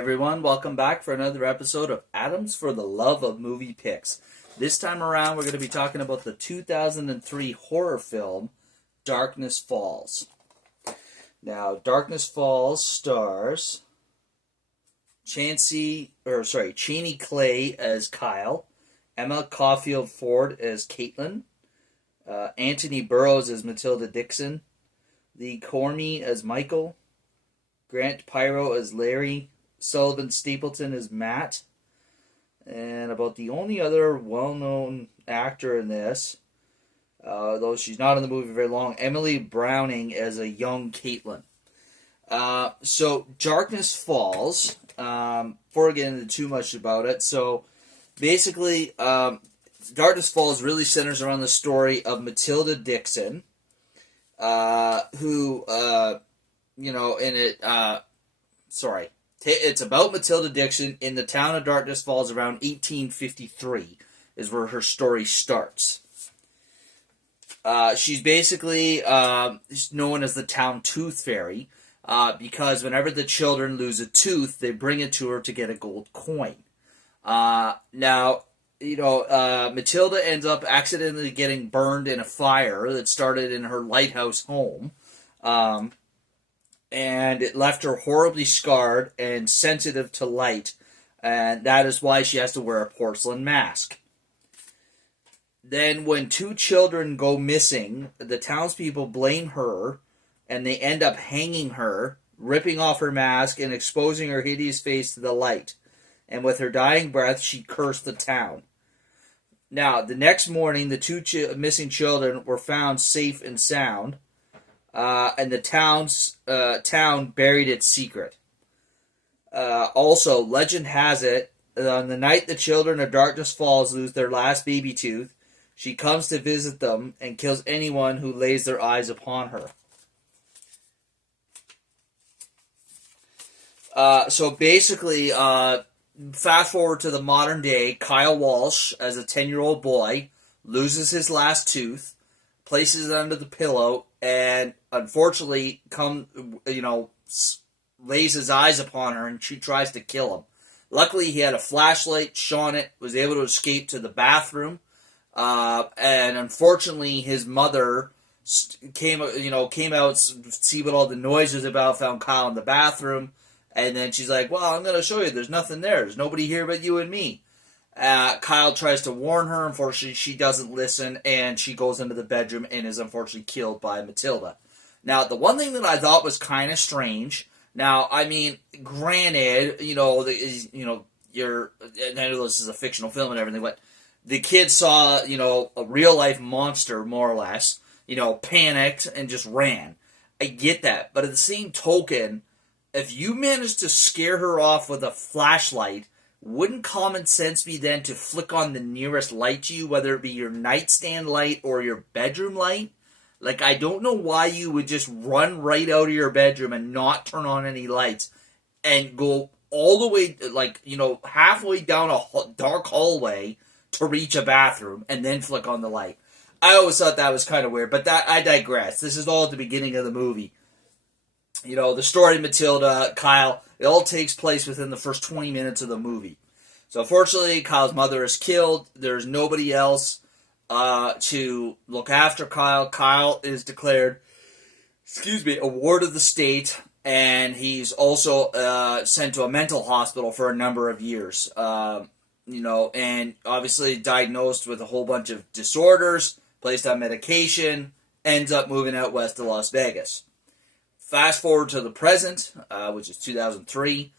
everyone, welcome back for another episode of Adams for the Love of Movie Picks. This time around, we're going to be talking about the 2003 horror film, Darkness Falls. Now, Darkness Falls stars Chaney Clay as Kyle, Emma Caulfield Ford as Caitlin, Anthony Burroughs as Matilda Dixon, Lee Cormie as Michael, Grant Pyro as Larry, Sullivan Stapleton as Matt, and about the only other well-known actor in this, though she's not in the movie very long, Emily Browning as a young Caitlin. So Darkness Falls, before I get into too much about it, so basically Darkness Falls really centers around the story of Matilda Dixon, who, it's about Matilda Dixon in the town of Darkness Falls around 1853 is where her story starts. She's basically known as the town tooth fairy because whenever the children lose a tooth, they bring it to her to get a gold coin. Matilda ends up accidentally getting burned in a fire that started in her lighthouse home. And it left her horribly scarred and sensitive to light, and that is why she has to wear a porcelain mask. Then when two children go missing, the townspeople blame her, and they end up hanging her, ripping off her mask and exposing her hideous face to the light. And with her dying breath, she cursed the town. Now, the next morning, the two missing children were found safe and sound, and the town buried its secret. Also, legend has it, on the night the children of Darkness Falls lose their last baby tooth, she comes to visit them and kills anyone who lays their eyes upon her. So basically, fast forward to the modern day, Kyle Walsh, as a 10-year-old boy, loses his last tooth, places it under the pillow, and unfortunately lays his eyes upon her, and she tries to kill him. Luckily, he had a flashlight, shone it, was able to escape to the bathroom, and unfortunately, his mother came out, see what all the noise was about, found Kyle in the bathroom, and then she's like, well, I'm going to show you, there's nothing there, there's nobody here but you and me. Kyle tries to warn her. Unfortunately, she doesn't listen, and she goes into the bedroom and is unfortunately killed by Matilda. Now, the one thing that I thought was kind of strange. Now, I mean, granted, I know this is a fictional film and everything, but the kid saw, a real life monster, more or less, panicked and just ran. I get that, but at the same token, if you manage to scare her off with a flashlight, wouldn't common sense be then to flick on the nearest light to you, whether it be your nightstand light or your bedroom light? Like, I don't know why you would just run right out of your bedroom and not turn on any lights and go all the way, halfway down a dark hallway to reach a bathroom and then flick on the light. I always thought that was kind of weird, but I digress. This is all at the beginning of the movie. The story of Matilda, Kyle, it all takes place within the first 20 minutes of the movie. So unfortunately, Kyle's mother is killed. There's nobody else to look after Kyle. Kyle is declared, a ward of the state, and he's also sent to a mental hospital for a number of years. And obviously diagnosed with a whole bunch of disorders, placed on medication, ends up moving out west to Las Vegas. Fast forward to the present, which is 2003,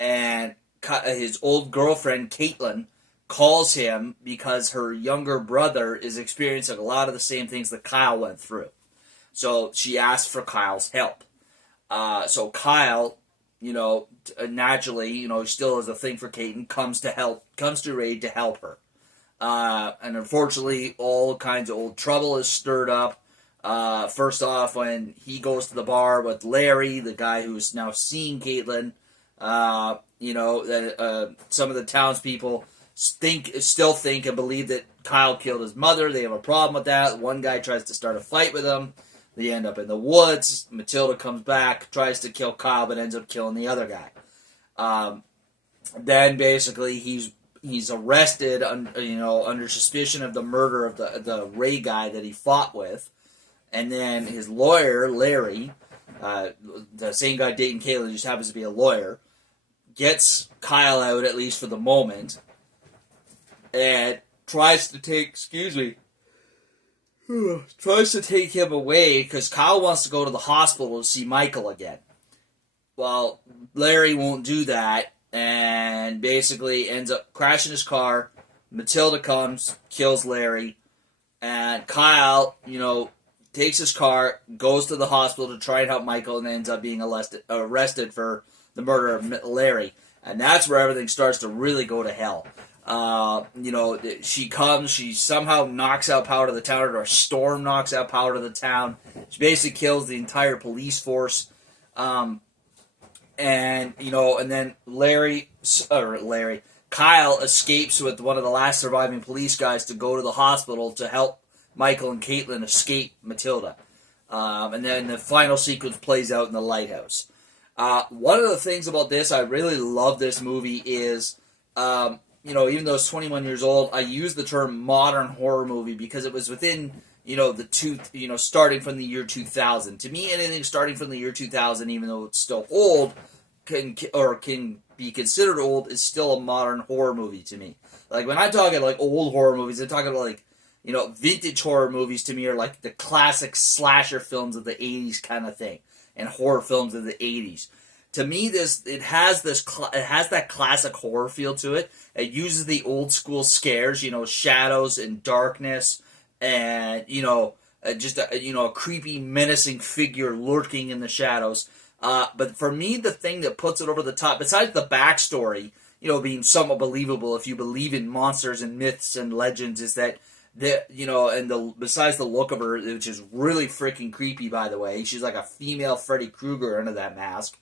and his old girlfriend, Caitlin, calls him because her younger brother is experiencing a lot of the same things that Kyle went through. So she asked for Kyle's help. So Kyle, naturally, still has a thing for Caitlin, comes to her aid to help her. And unfortunately, all kinds of old trouble is stirred up. First off, when he goes to the bar with Larry, the guy who's now seeing Caitlin, some of the townspeople still think and believe that Kyle killed his mother. They have a problem with that. One guy tries to start a fight with him. They end up in the woods. Matilda comes back, tries to kill Kyle, but ends up killing the other guy. Then basically he's arrested under suspicion of the murder of the Ray guy that he fought with, and then his lawyer Larry, the same guy dating Kayla, just happens to be a lawyer, gets Kyle out, at least for the moment, and tries to take him away because Kyle wants to go to the hospital to see Michael again. Well, Larry won't do that, and basically ends up crashing his car. Matilda comes, kills Larry, and Kyle, takes his car, goes to the hospital to try and help Michael, and ends up being arrested for the murder of Larry. And that's where everything starts to really go to hell. She comes, she somehow knocks out power to the town, or a storm knocks out power to the town. She basically kills the entire police force. And then Kyle escapes with one of the last surviving police guys to go to the hospital to help Michael and Caitlin escape Matilda. And then the final sequence plays out in the lighthouse. One of the things about this, I really love this movie is, even though it's 21 years old, I use the term modern horror movie because it was within, starting from the year 2000. To me, anything starting from the year 2000, even though it's still old, can be considered old, is still a modern horror movie to me. Like, when I'm talking, like, old horror movies, I'm talking about, like, vintage horror movies to me are like the classic slasher films of the 80s kind of thing, and horror films of the 80s. To me, it has that classic horror feel to it. It uses the old school scares, shadows and darkness, and just a creepy, menacing figure lurking in the shadows. But for me, the thing that puts it over the top, besides the backstory, being somewhat believable if you believe in monsters and myths and legends, is that besides the look of her, which is really freaking creepy, by the way, she's like a female Freddy Krueger under that mask,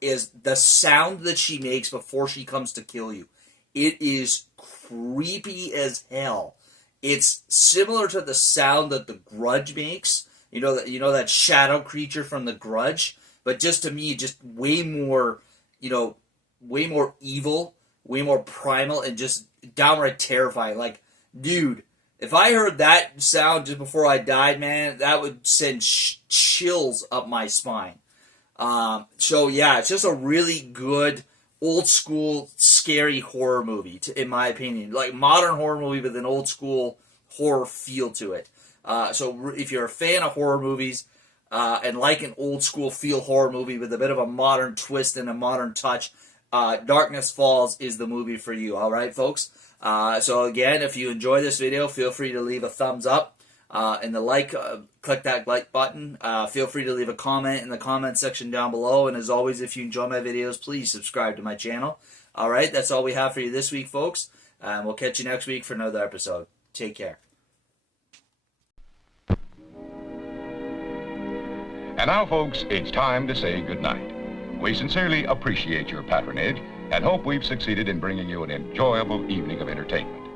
is the sound that she makes before she comes to kill you. It is creepy as hell. It's similar to the sound that the Grudge makes. That shadow creature from the Grudge, but just to me, just way more evil, way more primal, and just downright terrifying. Like, dude, if I heard that sound just before I died, man, that would send chills up my spine. So yeah, it's just a really good old school scary horror movie, in my opinion. Like modern horror movie with an old school horror feel to it. So if you're a fan of horror movies and like an old school feel horror movie with a bit of a modern twist and a modern touch, Darkness Falls is the movie for you. All right, folks. So again, if you enjoy this video, feel free to leave a thumbs up. And click that like button. Feel free to leave a comment in the comment section down below. And as always, if you enjoy my videos, please subscribe to my channel. All right, that's all we have for you this week, folks. And we'll catch you next week for another episode. Take care. And now, folks, it's time to say goodnight. We sincerely appreciate your patronage and hope we've succeeded in bringing you an enjoyable evening of entertainment.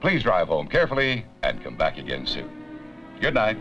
Please drive home carefully and come back again soon. Good night.